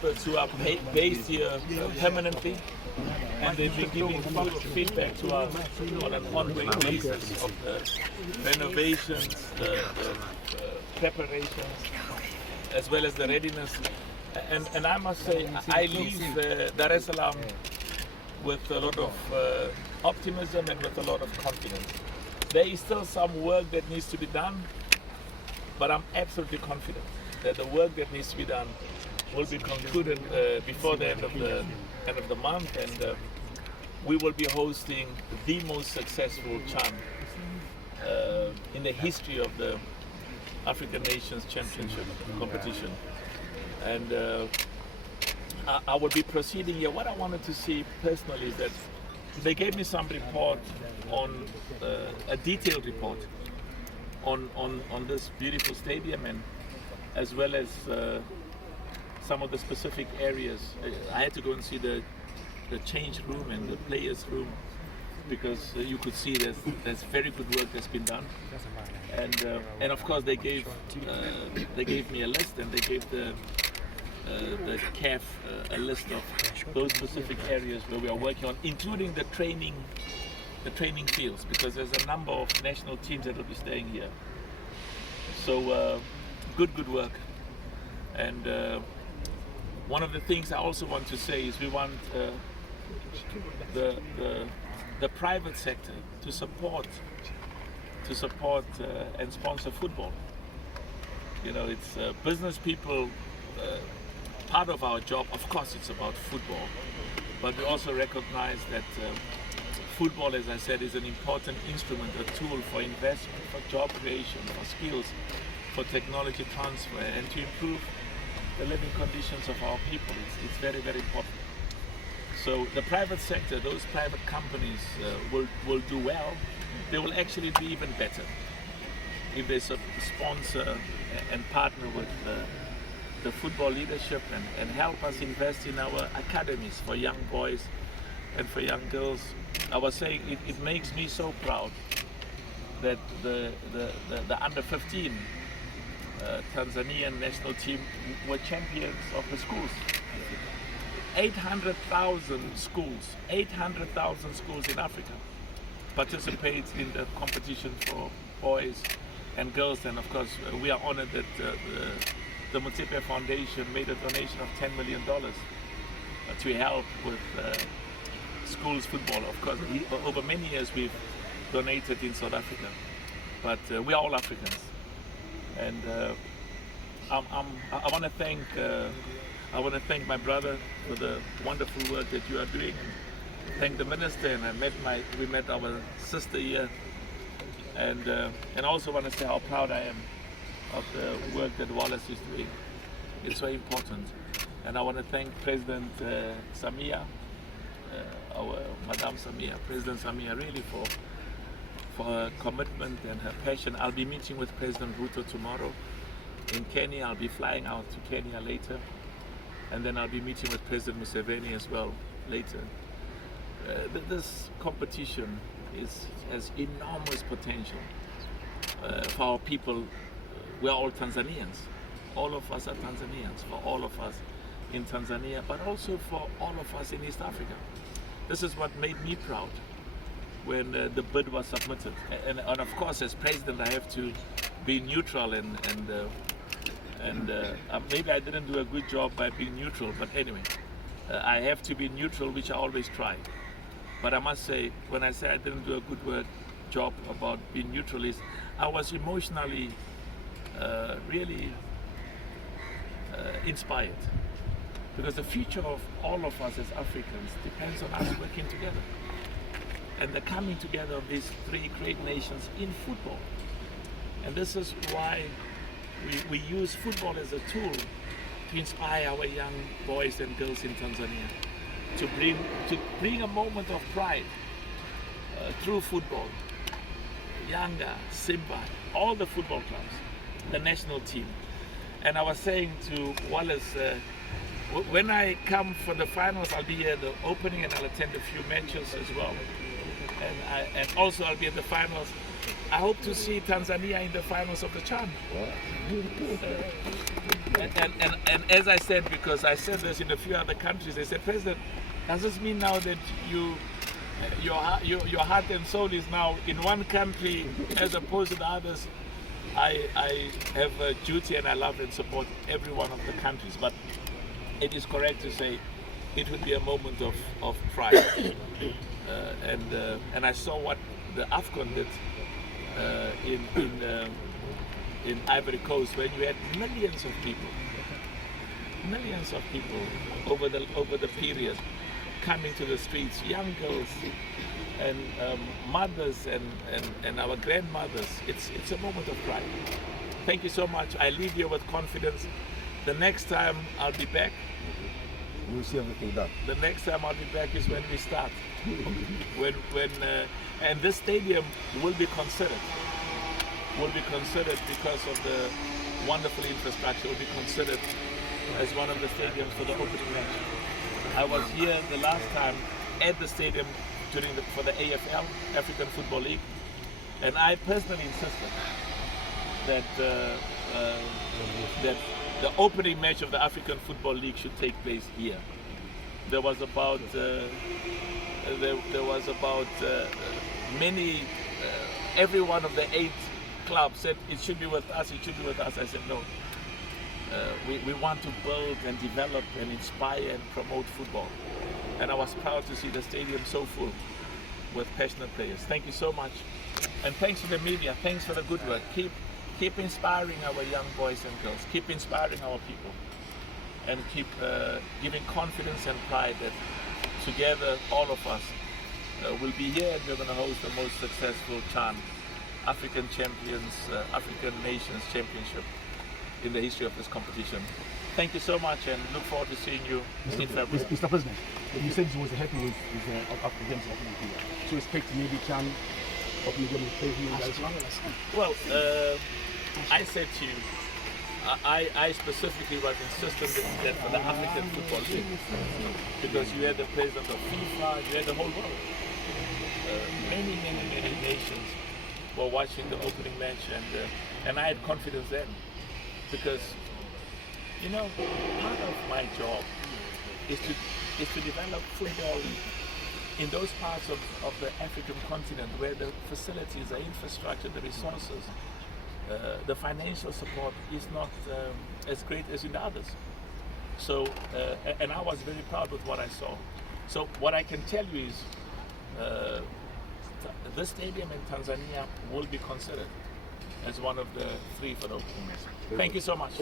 experts who are based here permanently, and they've been giving good feedback to us on an ongoing basis of the renovations, the preparations, as well as the readiness. And I must say, I leave Dar es Salaam with a lot of optimism and with a lot of confidence. There is still some work that needs to be done, but I'm absolutely confident that the work that needs to be done will be concluded before the end of the month, and we will be hosting the most successful CHAN in the history of the African Nations Championship competition. And I will be proceeding here. What I wanted to see personally is that they gave me some report on a detailed report on this beautiful stadium, and as well as some of the specific areas. I had to go and see the change room and the players room, because you could see there's very good work that's been done. And of course they gave me a list, and they gave the CAF a list of those specific areas where we are working on, including the training fields, because there's a number of national teams that will be staying here. So good work. And one of the things I also want to say is we want the private sector to support and sponsor football. You know, it's business people. Part of our job, of course, it's about football, but we also recognize that football, as I said, is an important instrument, a tool for investment, for job creation, for skills, for technology transfer, and to improve the living conditions of our people. It's very, very important. So the private sector, those private companies will do well. They will actually be even better if they sponsor and partner with the football leadership and help us invest in our academies for young boys and for young girls. I was saying it makes me so proud that the under 15 Tanzanian national team were champions of the schools. 800,000 schools in Africa participate in the competition for boys and girls, and of course we are honored that the Motsepe Foundation made a donation of $10 million to help with schools football. Of course, over many years we've donated in South Africa, but we are all Africans, and I want to thank my brother for the wonderful work that you are doing. Thank the minister, and we met our sister here, and I also want to say how proud I am of the work that Wallace is doing. It's very important, and I want to thank President Samia, our Madame Samia, President Samia, really for her commitment and her passion. I'll be meeting with President Ruto tomorrow in Kenya. I'll be flying out to Kenya later, and then I'll be meeting with President Museveni as well later. This competition has enormous potential for our people. We are all Tanzanians. All of us are Tanzanians, for all of us in Tanzania, but also for all of us in East Africa. This is what made me proud when the bid was submitted. And of course, as president, I have to be neutral, and maybe I didn't do a good job by being neutral, but anyway, I have to be neutral, which I always try. But I must say, when I say I didn't do a good job about being neutral, is I was emotionally really inspired, because the future of all of us as Africans depends on us working together, and the coming together of these three great nations in football. And this is why we use football as a tool to inspire our young boys and girls in Tanzania, to bring a moment of pride through football. Yanga, Simba, all the football clubs, the national team. And I was saying to Wallace, when I come for the finals, I'll be here at the opening, and I'll attend a few matches as well. And also I'll be at the finals. I hope to see Tanzania in the finals of the CHAN. And as I said, because I said this in a few other countries, they said, President, does this mean now that your heart and soul is now in one country as opposed to the others? I have a duty and I love and support every one of the countries, but it is correct to say it would be a moment of pride. And I saw what the AFCON did in Ivory Coast, when you had millions of people over the period coming to the streets, young girls and mothers and our grandmothers. It's a moment of pride. Thank you so much. I leave you with confidence. The next time I'll be back, we'll see everything done. The next time I'll be back is when we start. And this stadium will be considered. Because of the wonderful infrastructure. Will be considered as one of the stadiums for the opening match. I was here the last time at the stadium for the AFL, African Football League, and I personally insisted that that the opening match of the African Football League should take place here. There was about every one of the 8 clubs said it should be with us. I said no. We want to build and develop and inspire and promote football. And I was proud to see the stadium so full with passionate players. Thank you so much. And thanks to the media. Thanks for the good work. Keep inspiring our young boys and girls. Keep inspiring our people. And keep giving confidence and pride that together, all of us will be here, and we're going to host the most successful CHAN, African Champions, African Nations Championship in the history of this competition. Thank you so much, and look forward to seeing you in February. Mr. President, you said you was happy with the games of Aipigia. So expect maybe CHAN of the game to play here in Dar. Well, I said to you, I specifically was insistent that for the African Football League, because you had the president of FIFA, you had the whole world. Many nations were watching the opening match, and I had confidence then, because part of my job is to develop football in those parts of the African continent where the facilities, the infrastructure, the resources, the financial support is not as great as in the others. So, and I was very proud with what I saw. So what I can tell you is this stadium in Tanzania will be considered as one of the 3 for the opening match. Thank you so much.